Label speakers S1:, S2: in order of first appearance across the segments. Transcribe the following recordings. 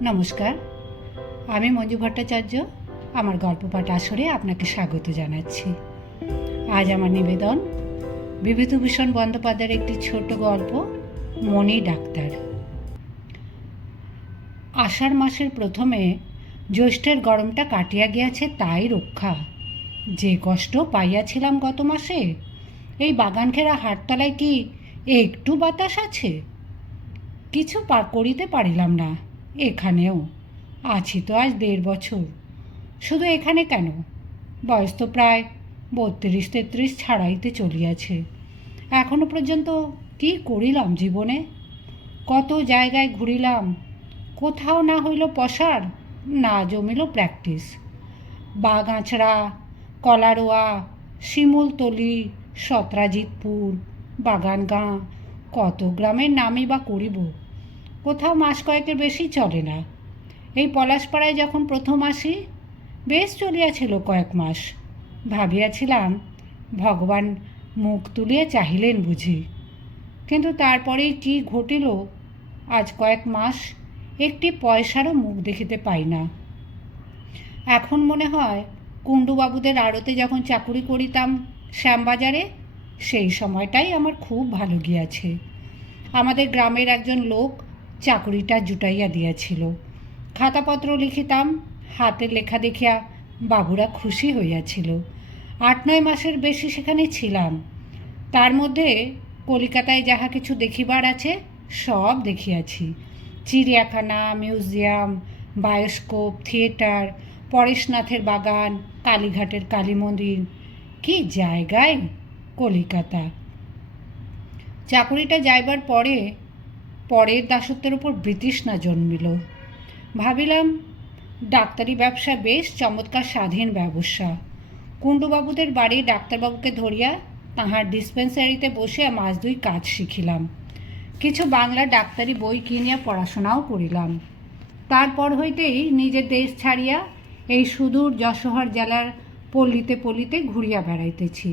S1: নমস্কার, আমি মঞ্জু ভট্টাচার্য, আমার গল্প পাঠ আসরে আপনাকে স্বাগত জানাচ্ছি। আজ আমার নিবেদন, বিভূতিভূষণ বন্দ্যোপাধ্যায়ের একটি ছোট গল্প, মণি ডাক্তার। আষাঢ় মাসের প্রথমে জ্যৈষ্ঠের গরমটা কাটিয়া গিয়াছে তাই রক্ষা। যে কষ্ট পাইয়াছিলাম গত মাসে, এই বাগান বাগানখেরা হাটতলায় কি একটু বাতাস আছে? কিছু পা, করিতে পারিলাম না। এখানেও। আছি তো আজ দেড় বছর। শুধু এখানে কেন? বয়স তো প্রায় বত্রিশ তেত্রিশ ছাড়াইতে চলিয়াছে। এখনও পর্যন্ত কি করিলাম জীবনে? কত জায়গায় ঘুরিলাম, কোথাও না হইল পসার, না জমিল প্র্যাকটিস। বাগাছড়া কলারোয়া শিমুলতলি সত্রাজিৎপুর বাগানগাঁ কত গ্রামের নামই বা করিব? কোথাও মাস কয়েকের বেশি চলে না। এই পলাশপাড়ায় যখন প্রথম আসি, বেশ চলিয়াছিল কয়েক মাস। ভাবিয়াছিলাম, ভগবান মুখ তুলিয়া চাহিলেন বুঝি। কিন্তু তারপরেই কি ঘটিল, আজ কয়েক মাস একটি পয়সারও মুখ দেখিতে পাই না। এখন মনে হয়, কুণ্ডুবাবুদের আড়তে যখন চাকুরি করিতাম শ্যামবাজারে, সেই সময়টাই আমার খুব ভালো গিয়াছে। আমাদের গ্রামের একজন লোক চাকুরিটা জুটাইয়া দিয়াছিল। খাতাপত্র লিখিতাম, হাতের লেখা দেখিয়া বাবুরা খুশি হইয়াছিল। আট নয় মাসের বেশি সেখানে ছিলাম। তার মধ্যে কলিকাতায় যাহা কিছু দেখিবার আছে, সব দেখিয়াছি। চিড়িয়াখানা, মিউজিয়াম, বায়োস্কোপ, থিয়েটার, পরেশনাথের বাগান, কালীঘাটের কালী মন্দির কি জায়গায় কলিকাতা? চাকুরিটা যাইবার পরে পরের দাসত্বের উপর বৃতৃষ্ণা জন্মিল। ভাবিলাম, ডাক্তারি ব্যবসা বেশ চমৎকার স্বাধীন ব্যবসা। কুণ্ডুবাবুদের বাড়ি ডাক্তারবাবুকে ধরিয়া তাহার ডিসপেন্সারিতে বসে মাস দুই কাজ শিখিলাম। কিছু বাংলা ডাক্তারি বই কিনিয়া পড়াশোনাও করিলাম। তারপর হইতেই নিজের দেশ ছাড়িয়া এই সুদূর যশোহর জেলার পল্লীতে পল্লীতে ঘুরিয়া বেড়াইতেছি।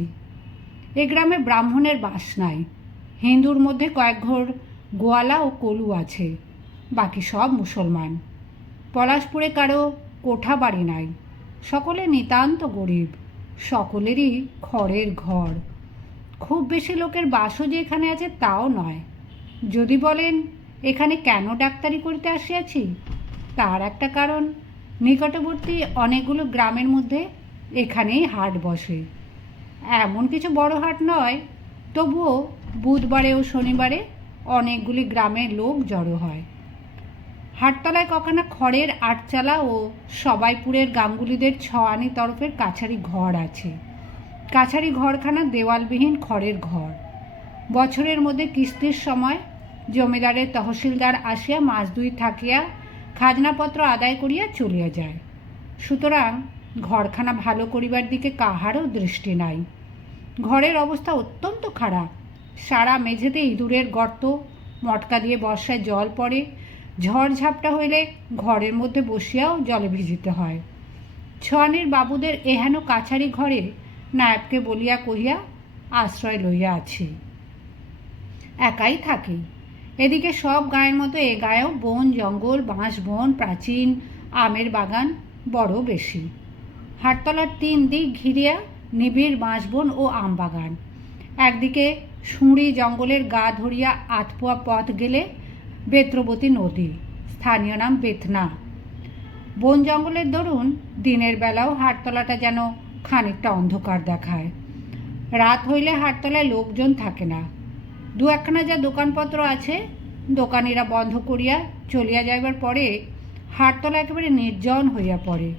S1: এ গ্রামে ব্রাহ্মণের বাস নাই। হিন্দুর মধ্যে কয়েক ঘর গোয়ালা ও কলু আছে, বাকি সব মুসলমান। পলাশপুরে কারও কোঠা বাড়ি নাই। সকলে নিতান্ত গরিব, সকলেরই খড়ের ঘর। খুব বেশি লোকের বাসও যে এখানে আছে তাও নয়। যদি বলেন, এখানে কেন ডাক্তারি করতে আসিয়াছি? তার একটা কারণ, নিকটবর্তী অনেকগুলো গ্রামের মধ্যে এখানেই হাট বসে। এমন কিছু বড় হাট নয়, তবুও বুধবারে ও শনিবারে অনেকগুলি গ্রামের লোক জড়ো হয়। হাটতলায় কখনো খড়ের আটচালা ও সবাইপুরের গাঙ্গুলিদের ছয়ানি তরফের কাছারি ঘর আছে। কাছারি ঘরখানা দেওয়ালবিহীন খড়ের ঘর। বছরের মধ্যে কিস্তির সময় জমিদারের তহসিলদার আসিয়া মাস দুই থাকিয়া খাজনাপত্র আদায় করিয়া চলিয়া যায়। সুতরাং ঘরখানা ভালো করিবার দিকে কাহারও দৃষ্টি নাই। ঘরের অবস্থা অত্যন্ত খারাপ। সারা মেঝেতে ইঁদুরের গর্ত, মটকা দিয়ে বর্ষায় জল পড়ে, ঝড় ঝাপটা হইলে ঘরের মধ্যে বসিয়াও জলে ভিজিতে হয়। ছয়ানির বাবুদের এহেন কাছারি ঘরে নায়বকে বলিয়া কহিয়া আশ্রয় লইয়া আছি। একাই থাকি। এদিকে সব গায়ের মতো এ গায়েও বন, জঙ্গল, বাঁশ, বন, প্রাচীন, আমের বাগান বড় বেশি। হাটতলার তিন দিক ঘিরিয়া নিবিড় বাঁশবন ও আম বাগান। একদিকে শুঁড়ি জঙ্গলের গা ধরিয়া আতপোয়া পথ গেলে বেত্রবতী নদী। স্থানীয় নাম বেথনা বন জঙ্গলের দরুন দিনের বেলাও হাটতলাটা যেন খানিকটা অন্ধকার দেখায়। রাত হইলে হাটতলায় লোকজন থাকে না। দু একখানা যা দোকানপত্র আছে, দোকানিরা বন্ধ করিয়া চলিয়া যাইবার পরে হাটতলা একেবারে নির্জন হইয়া পড়ে।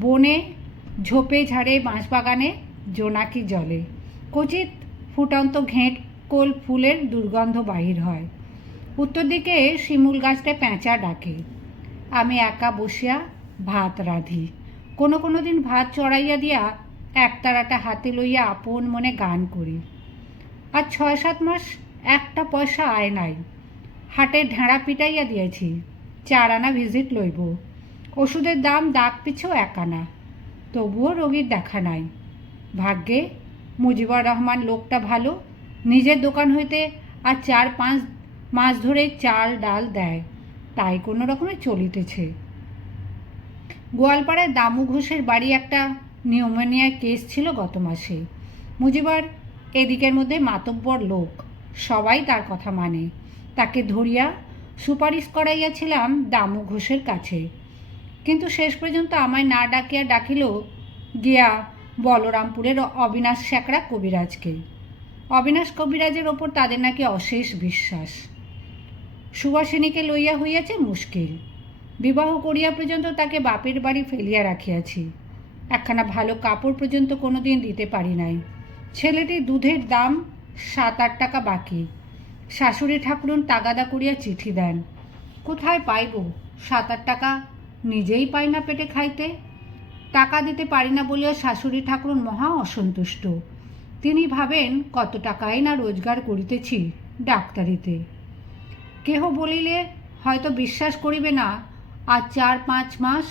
S1: বনে ঝোপে ঝাড়ে বাঁশবাগানে জোনাকি জলে। কচিত ফুটন্ত ঘেঁট কোল ফুলের দুর্গন্ধ বাহির হয়। উত্তর দিকে শিমুল গাছটা পেঁচা ডাকে। আমি একা বসিয়া ভাত রাঁধি। কোনো কোনো দিন ভাত চড়াইয়া দিয়া একতারাটা হাতে লইয়া আপন মনে গান করি। আর ছয় সাত মাস একটা পয়সা আয় নাই। হাটে ঢেঁড়া পিটাইয়া দিয়েছি। চার আনা ভিজিট লইব। ওষুধের দাম দাগ পিছু এক আনা। তবুও রোগীর দেখা নাই। ভাগ্যে মুজিবুর রহমান লোকটা ভালো। নিজের দোকান হইতে আর চার পাঁচ মাস ধরে চাল ডাল দেয়। তাই কোনো রকমে চলিতেছে। গোয়ালপাড়ায় দামু ঘোষের বাড়ি একটা নিউমোনিয়ার কেস ছিল গত মাসে। মুজিবার এদিকের মধ্যে মাতব্বর লোক। সবাই তার কথা মানে। তাকে ধরিয়া সুপারিশ করাইয়াছিলাম দামু ঘোষের কাছে। কিন্তু শেষ পর্যন্ত আমায় না ডাকিয়া ডাকিল গিয়া বলরামপুরের অবিনাশ শ্যাকরা কবিরাজকে। অবিনাশ কবিরাজের ওপর তাদের নাকি অশেষ বিশ্বাস। সুভাষিনীকে লইয়া হইয়াছে মুশকিল। বিবাহ করিয়া পর্যন্ত তাকে বাপের বাড়ি ফেলিয়া রাখিয়াছি। একখানা ভালো কাপড় পর্যন্ত কোনো দিন দিতে পারি নাই। ছেলেটির দুধের দাম সাত আট টাকা বাকি। শাশুড়ি ঠাকুরন তাগাদা করিয়া চিঠি দেন। কোথায় পাইব? সাত আট টাকা নিজেই পাই না পেটে খাইতে। টাকা দিতে পারি না বলিয়া শাশুড়ি ঠাকুরন মহা অসন্তুষ্ট। তিনি ভাবেন, কত টাকাই না রোজগার করিতেছি ডাক্তারিতে। কেহ বলিলে হয়তো বিশ্বাস করিবে না, আর চার পাঁচ মাস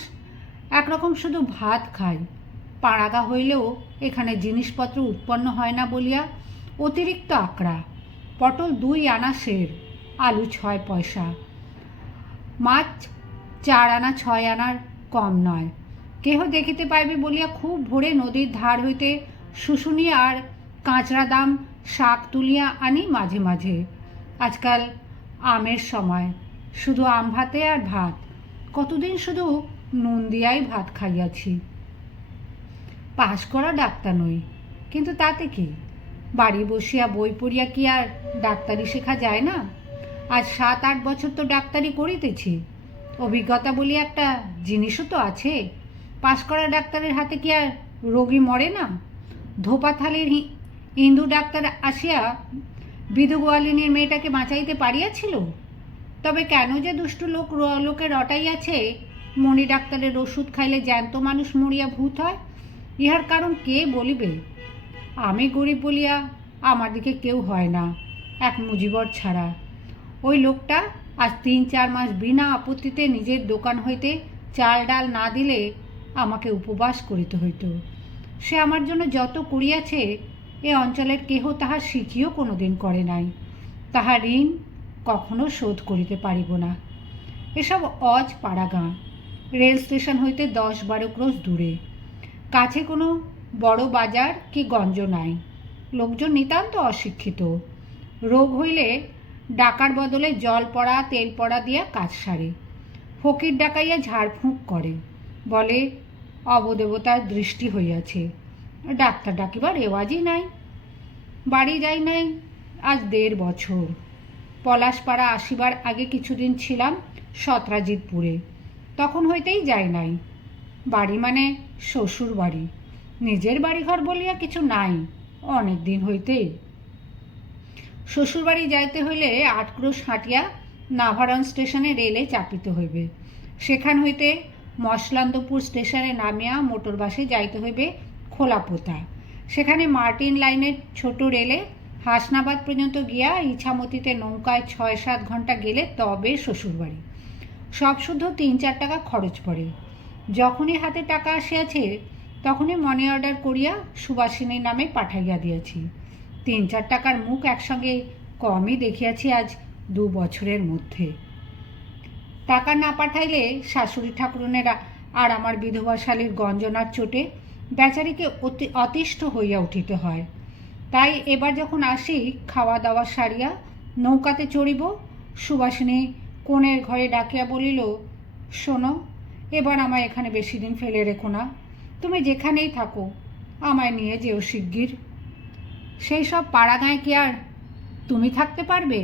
S1: একরকম শুধু ভাত খাই। পাড়াগা হইলেও এখানে জিনিসপত্র উৎপন্ন হয় না বলিয়া অতিরিক্ত আঁকড়া, পটল দুই আনা সের, আলু ছয় পয়সা। মাছ চার আনা, ছয় আনার কম নয়। কেহ দেখিতে পাইবে বলিয়া খুব ভোরে নদীর ধার হইতে শুশুনি আর কাঁচরা দাম শাক তুলিয়া আনি মাঝে মাঝে। আজকাল আমের সময়, শুধু আম ভাতে আর ভাত। কতদিন শুধু নুন দিয়াই ভাত খাইয়াছি। পাশ করা ডাক্তার নই, কিন্তু তাতে কি? বাড়ি বসিয়া বই পড়িয়া কি আর ডাক্তারি শেখা যায় না? আজ সাত আট বছর তো ডাক্তারি করিতেছি। অভিজ্ঞতা বলি একটা জিনিসও তো আছে। পাশ করা ডাক্তারের হাতে কি আর রোগী মরে না? ধোপা থালির হিন্দু ডাক্তার আসিয়া বিধু গোয়ালিনীর মেয়েটাকে বাঁচাইতে পারিয়াছিল? তবে কেন যে দুষ্টু লোক লোকে রটাইয়াছে? মণি ডাক্তারের ওষুধ খাইলে জ্যান্ত মানুষ মরিয়া ভূত হয়? ইহার কারণ কে বলিবে? আমি গরিব বলিয়া আমার দিকে কেউ হয় না, এক মুজিবর ছাড়া। ওই লোকটা আজ তিন চার মাস বিনা আপত্তিতে নিজের দোকান হইতে চাল ডাল না দিলে আমাকে উপবাস করিতে হইত। সে আমার জন্য যত করিয়াছে এ অঞ্চলের কেহ তাহার শিখিও কোনো দিন করে নাই। তাহার ঋণ কখনো শোধ করিতে পারিব না। এসব অজ পাড়া গাঁ রেল স্টেশন হইতে দশ বারো ক্রোশ দূরে। কাছে কোনো বড় বাজার কি গঞ্জ নাই। লোকজন নিতান্ত অশিক্ষিত। রোগ হইলে ডাকার বদলে জল পড়া, তেল পড়া দিয়া কাজ সারে। ফকির ডাকাইয়া ঝাড়ফুঁক করে। বলে অবদেবতার দৃষ্টি হইয়াছে। ডাক্তার ডাকিবার রেওয়াজই নাই। বাড়ি যাই নাই আজ দেড় বছর। পলাশপাড়া আসিবার আগে কিছুদিন ছিলাম সত্রাজিৎপুরে তখন হইতেই যাই নাই। বাড়ি মানে শ্বশুর বাড়ি নিজের বাড়িঘর বলিয়া কিছু নাই, অনেক দিন হইতেই শ্বশুরবাড়ি যাইতে হইলে আটক্রোশ হাঁটিয়া নাভারন স্টেশনে রেলে চাপিতে হইবে। সেখান হইতে মশলান্দপুর স্টেশনে নামিয়া মোটর বাসে যাইতে হইবে খোলাপোতা। সেখানে মার্টিন লাইনের ছোট রেলে হাসনাবাদ পর্যন্ত গিয়া ইছামতিতে নৌকায় ছয় সাত ঘণ্টা গেলে তবে শ্বশুরবাড়ি। সব শুদ্ধ তিন চার টাকা খরচ পড়ে। যখনই হাতে টাকা আসিয়াছে, তখনই মনি অর্ডার করিয়া সুবাসিনীর নামে পাঠাইয়া দিয়াছি। তিন চার টাকার মুখ একসঙ্গে কমই দেখিয়াছি আজ দু বছরের মধ্যে। টাকা না পাঠাইলে শাশুড়ি ঠাকুরনেরা আর আমার বিধবা শালীর গঞ্জনার চোটে বেচারিকে অতি অতিষ্ঠ হইয়া উঠিতে হয়। তাই এবার যখন আসি খাওয়া দাওয়া সারিয়া নৌকাতে চড়িব সুবাসিনী কোণের ঘরে ডাকিয়া বলিল, শোনো, এবার আমায় এখানে বেশি দিন ফেলে রেখো না। তুমি যেখানেই থাকো, আমায় নিয়ে যেও শিগগির। সেই সব পাড়াগাঁয় কি আর তুমি থাকতে পারবে?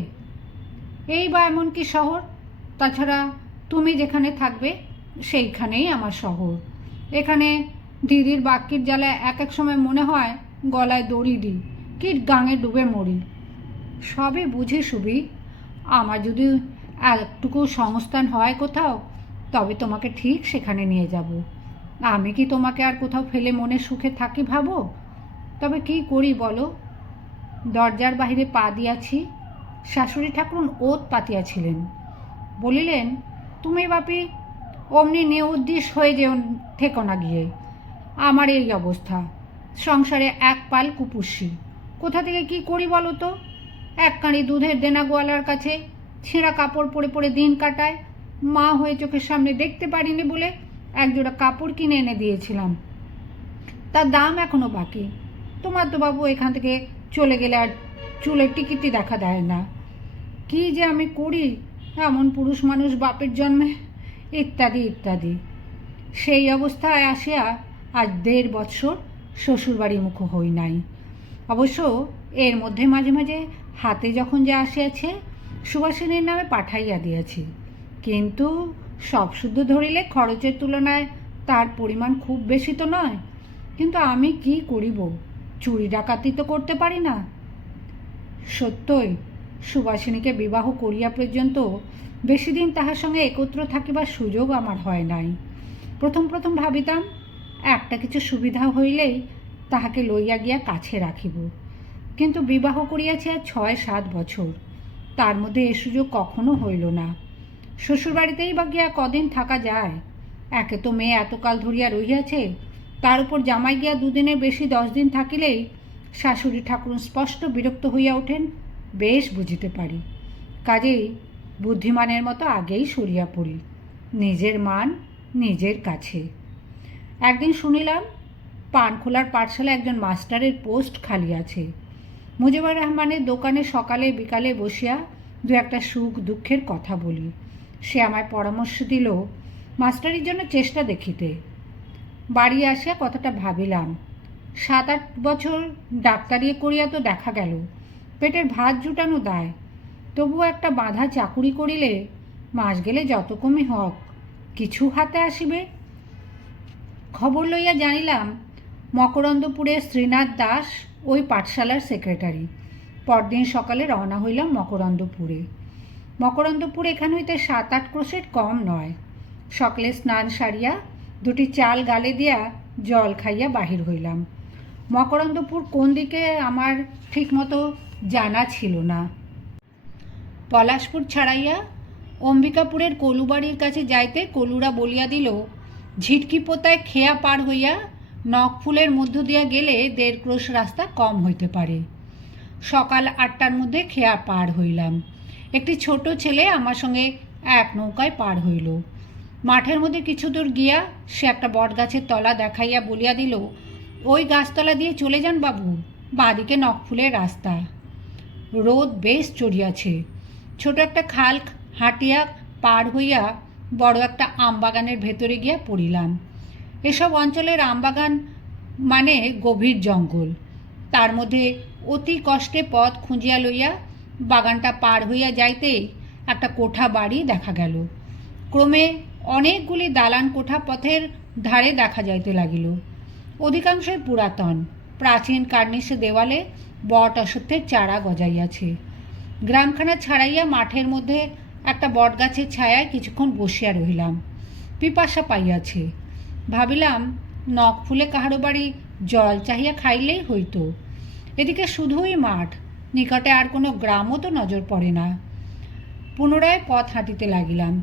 S1: এই বা এমন কি শহর? তাছাড়া তুমি যেখানে থাকবে, সেইখানেই আমার শহর। এখানে দিদির বাক্যের জ্বালায় এক এক সময় মনে হয় গলায় দড়ি দিই, কি গাঙে ডুবে মরি। সবই বুঝে সুবি, আমার যদি একটুকু সংস্থান হয় কোথাও, তবে তোমাকে ঠিক সেখানে নিয়ে যাব। আমি কি তোমাকে আর কোথাও ফেলে মনে সুখে থাকি ভাবো? তবে কি করি বলো? দরজার বাহিরে পা দিয়াছি, শাশুড়ি ঠাকুরন ওত পাতিয়াছিলেন বলিলেন, তুমি বাপি, অমনি নিউদ্দিশ হয়ে যেও, থেকো না গিয়ে। আমার এই অবস্থা। সংসারে এক পাল কুপুষি কোথা থেকে কি করি বলো তো? এক কাঁড়ি দুধের দেনা গোয়ালার কাছে ছেঁড়া কাপড় পরে পরে দিন কাটায়। মা হয়ে চোখের সামনে দেখতে পারিনি বলে একজোড়া কাপড় কিনে এনে দিয়েছিলাম। তার দাম এখনও বাকি। তোমার তো বাবু এখান থেকে চলে গেলে আর চুলের টিকিটই দেখা দেয় না। কি যে আমি করি? এমন পুরুষ মানুষ বাপের জন্মে? ইত্যাদি ইত্যাদি। সেই অবস্থায় আসিয়া আজ দেড় বৎসর শ্বশুরবাড়ি মুখ হই নাই। অবশ্য এর মধ্যে মাঝে মাঝে হাতে যখন যা আসিয়াছে সুবাসিনীর নামে পাঠাইয়া দিয়াছি। কিন্তু সব শুদ্ধ ধরিলে খরচের তুলনায় তার পরিমাণ খুব বেশি তো নয়। কিন্তু আমি কি করিব? চুরি ডাকাতি তো করতে পারি না। সত্যই সুবাসিনীকে বিবাহ করিয়া পর্যন্ত বেশি দিন তাহার সঙ্গে একত্র থাকিবার সুযোগ আমার হয় নাই। প্রথম প্রথম ভাবিতাম, একটা কিছু সুবিধা হইলেই তাহাকে লইয়া গিয়া কাছে রাখিব। কিন্তু বিবাহ করিয়াছে আর ছয় সাত বছর। তার মধ্যে এ সুযোগ কখনো হইল না। শ্বশুরবাড়িতেই বা গিয়া কদিন থাকা যায়। একে তো মেয়ে এতকাল ধরিয়া রহিয়াছে, তার উপর জামাই গিয়া দুদিনের বেশি দশ দিন থাকিলেই শাশুড়ি ঠাকুর স্পষ্ট বিরক্ত হইয়া ওঠেন। বেশ বুঝিতে পারি। কাজেই বুদ্ধিমানের মতো আগেই সরিয়া পড়ি, নিজের মান নিজের কাছে। একদিন শুনিলাম পানখোলার পাঠশালায় একজন মাস্টারের পোস্ট খালি আছে। মুজিবুর রহমানের দোকানে সকালে বিকালে বসিয়া দু একটা সুখ দুঃখের কথা বলি। সে আমায় পরামর্শ দিল, মাস্টারির জন্য চেষ্টা দেখিতে। বাড়ি আসিয়া কথাটা ভাবিলাম। সাত আট বছর ডাক্তারি করিয়া তো দেখা গেল পেটের ভাত জুটানো দায়। তবুও একটা বাঁধা চাকুরি করিলে মাস গেলে যত কমই হোক, কিছু হাতে আসিবে। খবর লইয়া জানিলাম মকরন্দপুরের শ্রীনাথ দাস ওই পাঠশালার সেক্রেটারি। পরদিন সকালে রওনা হইলাম মকরন্দপুরে। মকরন্দপুর এখান হইতে সাত আট ক্রোশের কম নয়। সকালে স্নান সারিয়া দুটি চাল গালে দিয়া জল খাইয়া বাহির হইলাম। মকরন্দপুর কোন দিকে আমার ঠিকমতো জানা ছিল না। পলাশপুর ছাড়াইয়া অম্বিকাপুরের কলুবাড়ির কাছে যাইতে কলুরা বলিয়া দিল, ঝিটকি পোতায় খেয়া পার হইয়া নখফুলের মধ্য দিয়া গেলে দেড় ক্রোশ রাস্তা কম হইতে পারে। সকাল আটটার মধ্যে খেয়া পার হইলাম। একটি ছোট ছেলে আমার সঙ্গে এক নৌকায় পার হইল। মাঠের মধ্যে কিছু দূর গিয়া সে একটা বট গাছের তলা দেখাইয়া বলিয়া দিল, ওই গাছতলা দিয়ে চলে যান বাবু, বাদিকে নখফুলের রাস্তা। রোদ বেশ চড়িয়াছে। ছোট একটা খাল হাঁটিয়া পার হইয়া বড় একটা আমবাগানের ভেতরে গিয়া পড়িলাম। এসব অঞ্চলের আমবাগান মানে গভীর জঙ্গল। তার মধ্যে অতি কষ্টে পথ খুঁজিয়া লইয়া বাগানটা পার হইয়া যাইতেই একটা কোঠা বাড়ি দেখা গেল। ক্রমে অনেকগুলি দালান কোঠা পথের ধারে দেখা যাইতে লাগিল। অধিকাংশই পুরাতন, প্রাচীন কার্নিশে দেওয়ালে বট অসত্যের চারা গজাইয়াছে। গ্রামখানা ছাড়াইয়া মাঠের মধ্যে একটা বটগাছের ছায়ায় কিছুক্ষণ বসিয়া রহিলাম। পিপাসা পাইয়াছে। ভাবিলাম, নখ ফুলে কাহারো বাড়ি জল চাহিয়া খাইলেই হইতো। এদিকে শুধুই মাঠ, নিকটে আর কোনো গ্রামও তো নজর পড়ে না। পুনরায় পথ হাঁটিতে লাগিলাম।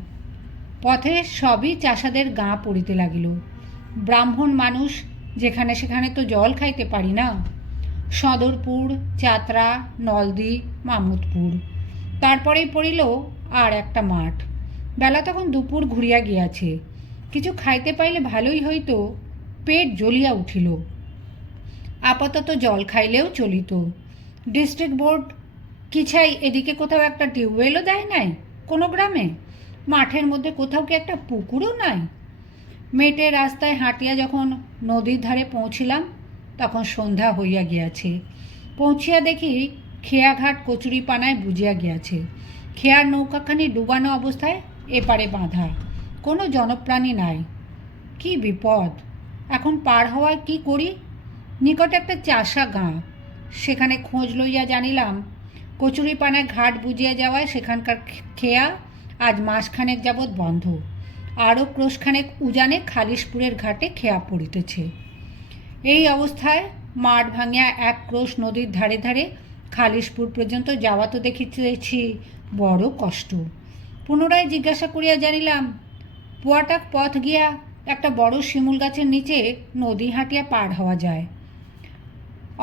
S1: পথে সবই চাষাদের গাঁ পড়িতে লাগিল। ব্রাহ্মণ মানুষ যেখানে সেখানে তো জল খাইতে পারি না। সদরপুর, চাতরা, নলদি মামুদপুর তারপরেই পড়িল আর একটা মাঠ। বেলা তখন দুপুর ঘুরিয়া গিয়াছে। কিছু খাইতে পাইলে ভালোই হইতো, পেট জ্বলিয়া উঠিল। আপাতত জল খাইলেও চলিত। ডিস্ট্রিক্ট বোর্ড কি চাই এদিকে কোথাও একটা টিউবওয়েলও দেয় নাই? কোনো গ্রামে? মাঠের মধ্যে কোথাও কি একটা পুকুরও নাই? মেটে রাস্তায় হাঁটিয়া যখন নদীর ধারে পৌঁছিলাম তখন সন্ধ্যা হইয়া গিয়াছে। পৌঁছিয়া দেখি খেয়াঘাট কচুরি পানায় বুঝিয়া গিয়াছে। খেয়ার নৌকাখানি ডুবানো অবস্থায় এপারে বাঁধা। কোনো জনপ্রাণী নাই। কি বিপদ! এখন পার হওয়ায় কি করি? নিকটে একটা চাষা গাঁ। সেখানে খোঁজ লইয়া জানিলাম, কচুরিপানায় ঘাট বুঝিয়া যাওয়ায় সেখানকার খেয়া আজ মাসখানেক যাবৎ বন্ধ। আরও ক্রোশখানেক উজানে খালিশপুরের ঘাটে খেয়া পড়িতেছে। এই অবস্থায় মাঠ ভাঙিয়া এক ক্রোশ নদীর ধারে ধারে খালিশপুর পর্যন্ত যাওয়া তো দেখিতেছি, বড় কষ্ট। পুনরায় জিজ্ঞাসা করিয়া জানিলাম, পুয়াটাক পথ গিয়া একটা বড় শিমুল গাছের নিচে নদী হাঁটিয়া পার হওয়া যায়।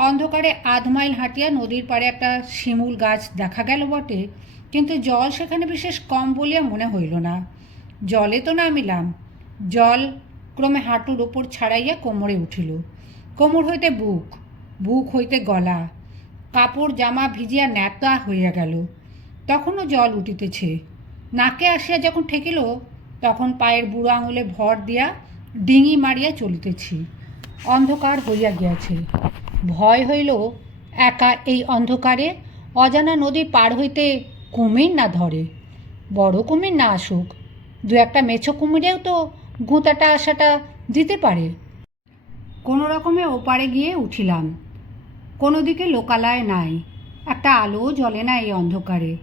S1: অন্ধকারে আধ মাইল হাঁটিয়া নদীর পাড়ে একটা শিমুল গাছ দেখা গেল বটে, কিন্তু জল সেখানে বিশেষ কম বলিয়া মনে হইল না। জলে তো নামিলাম, জল ক্রমে হাঁটুর ওপর ছাড়াইয়া কোমরে উঠিল। কোমর হইতে বুক বুক হইতে গলা, কাপড় জামা ভিজিয়া ন্যাতা হইয়া গেল। তখনও জল উঠিতেছে। নাকে আসিয়া যখন ঠেকিল, তখন পায়ের বুড়ো আঙুলে ভর দিয়া ডিঙি মারিয়া চলিতেছি। অন্ধকার হইয়া গিয়াছে। ভয় হইল, একা এই অন্ধকারে অজানা নদী পার হইতে কুমির না ধরে। বড় কুমির না আসুক, দু একটা মেছো কুমিরেও তো গুঁতাটা আসাটা দিতে পারে। কোনো রকমে ওপারে গিয়ে উঠিলাম। কোনো দিকে লোকালয় নাই। একটা আলো জ্বলে না এই অন্ধকারে।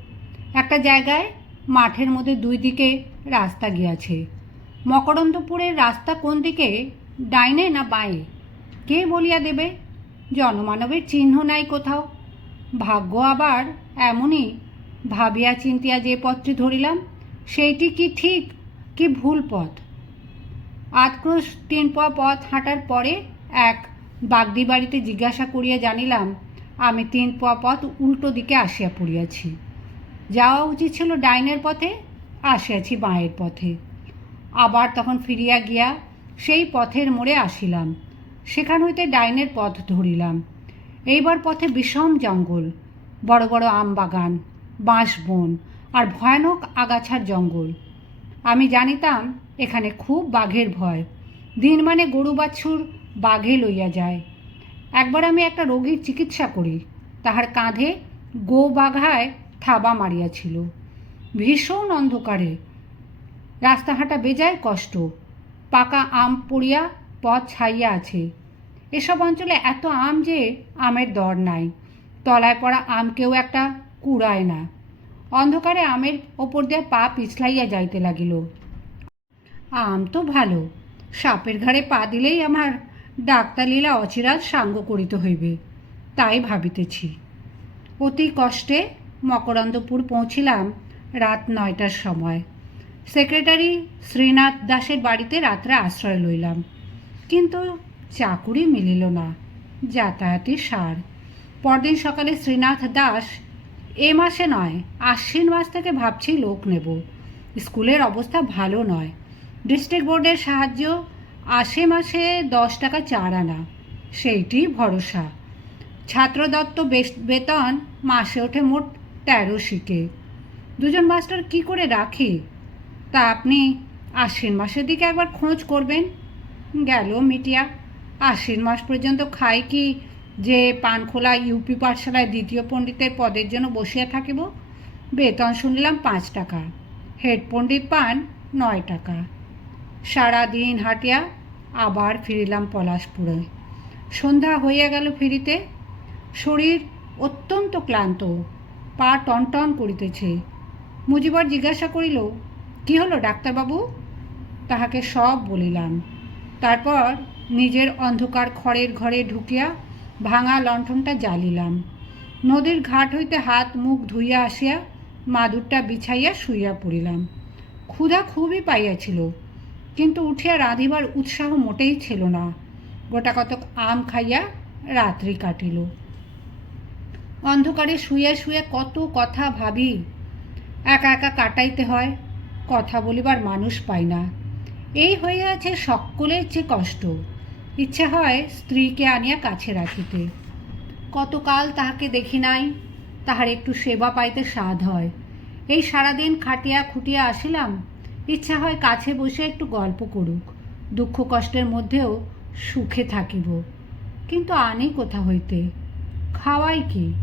S1: একটা জায়গায় মাঠের মধ্যে দুই দিকে রাস্তা গিয়াছে। মকরন্দপুরের রাস্তা কোন দিকে, ডাইনে না বাঁয়ে? কে বলিয়া দেবে? জনমানবের চিহ্ন নাই কোথাও। ভাগ্য আবার এমনই। ভাবিয়া চিন্তিয়া যে পথটি ধরিলাম, সেইটি কি ঠিক, কি ভুল পথ? আধক্রোশ তিন পা পথ হাঁটার পরে এক বাগদি বাড়িতে জিজ্ঞাসা করিয়া জানিলাম, আমি তিন পথ উল্টো দিকে আসিয়া পড়িয়াছি। যাওয়া উচিত ছিল ডাইনের পথে, আসিয়াছি বাঁয়ের পথে। আবার তখন ফিরিয়া গিয়া সেই পথের মোড়ে আসিলাম। সেখান হইতে ডাইনের পথ ধরিলাম। এইবার পথে বিষম জঙ্গল, বড় বড় আম বাগান, বাঁশ বন আর ভয়ানক আগাছার জঙ্গল। আমি জানিতাম, এখানে খুব বাঘের ভয়। দিন মানে গরু বাছুর বাঘে লইয়া যায়। একবার আমি একটা রোগীর চিকিৎসা করি, তাহার কাঁধে গো বাঘায় থাবা মারিয়াছিল। ভীষণ অন্ধকারে। রাস্তা হাঁটা বেজায় কষ্ট। পাকা আম পড়িয়া পথ ছাইয়া আছে। এসব অঞ্চলে এত আম যে আমের দর নাই। তলায় পড়া আম কেউ একটা কুড়ায় না। অন্ধকারে আমের ওপর দিয়ে পা পিছলাইয়া যাইতে লাগিল। আম তো ভালো। সাপের ঘাড়ে পা দিলেই আমার ডাক্তারলীলা অচিরাজ সাঙ্গ করিতে হইবে, তাই ভাবিতেছি। অতি কষ্টে মকরন্দপুর পৌঁছিলাম রাত নয়টার সময়। সেক্রেটারি শ্রীনাথ দাসের বাড়িতে রাত্রে আশ্রয় লইলাম, কিন্তু চাকুরি মিলিল না, যাতায়াতের সার। পরদিন সকালে শ্রীনাথ দাস, এ মাসে নয়, আশ্বিন মাস থেকে ভাবছি লোক নেব। স্কুলের অবস্থা ভালো নয়। ডিস্ট্রিক্ট বোর্ডের সাহায্য আশে মাসে দশ টাকা চার আনা। সেইটি ভরসা। ছাত্রদত্ত বেতন মাসে ওঠে মোট তেরো শিকে দুজন মাস্টার কি করে রাখি? তা আপনি আশ্বিন মাসের দিকে একবার খোঁজ করবেন। গেল মিটিয়া। আশ্বিন মাস পর্যন্ত খাই কি যে পানখোলা ইউপি পাঠশালায় দ্বিতীয় পণ্ডিতের পদের জন্য বসিয়া থাকিব? বেতন শুনলাম পাঁচ টাকা। হেড পণ্ডিত পান নয় টাকা। সারা দিন হাঁটিয়া আবার ফিরিলাম পলাশপুরে। সন্ধ্যা হইয়া গেল ফিরিতে। শরীর অত্যন্ত ক্লান্ত, পা টনটন করিতেছে। মুজিবর জিজ্ঞাসা করিল, কি হলো ডাক্তারবাবু? তাহাকে সব বলিলাম। তারপর নিজের অন্ধকার খড়ের ঘরে ঢুকিয়া ভাঙা লণ্ঠনটা জ্বালিলাম। নদীর ঘাট হইতে হাত মুখ ধুইয়া আসিয়া মাদুরটা বিছাইয়া শুইয়া পড়িলাম। ক্ষুধা খুবই পাইয়াছিল। কিন্তু উঠিয়া রাঁধিবার উৎসাহ মোটেই ছিল না। গোটা কতক আম খাইয়া রাত্রি কাটিল। অন্ধকারে শুয়ে শুয়ে কত কথা ভাবি, একা একা কাটাইতে হয়, কথা বলিবার মানুষ পাই না। এই হয়ে আছে সকলের চেয়ে কষ্ট, ইচ্ছে হয় স্ত্রীকে আনিয়া কাছে রাখিতে। কতকাল তাহাকে দেখি নাই, তাহার একটু সেবা পাইতে স্বাদ হয়। এই সারাদিন খাটিয়া খুটিয়া আসিলাম ইচ্ছা হয় কাছে বসে একটু গল্প করুক, দুঃখ কষ্টের মধ্যেও সুখে থাকিব। কিন্তু আনি কোথা হইতে? খাওয়াই কি?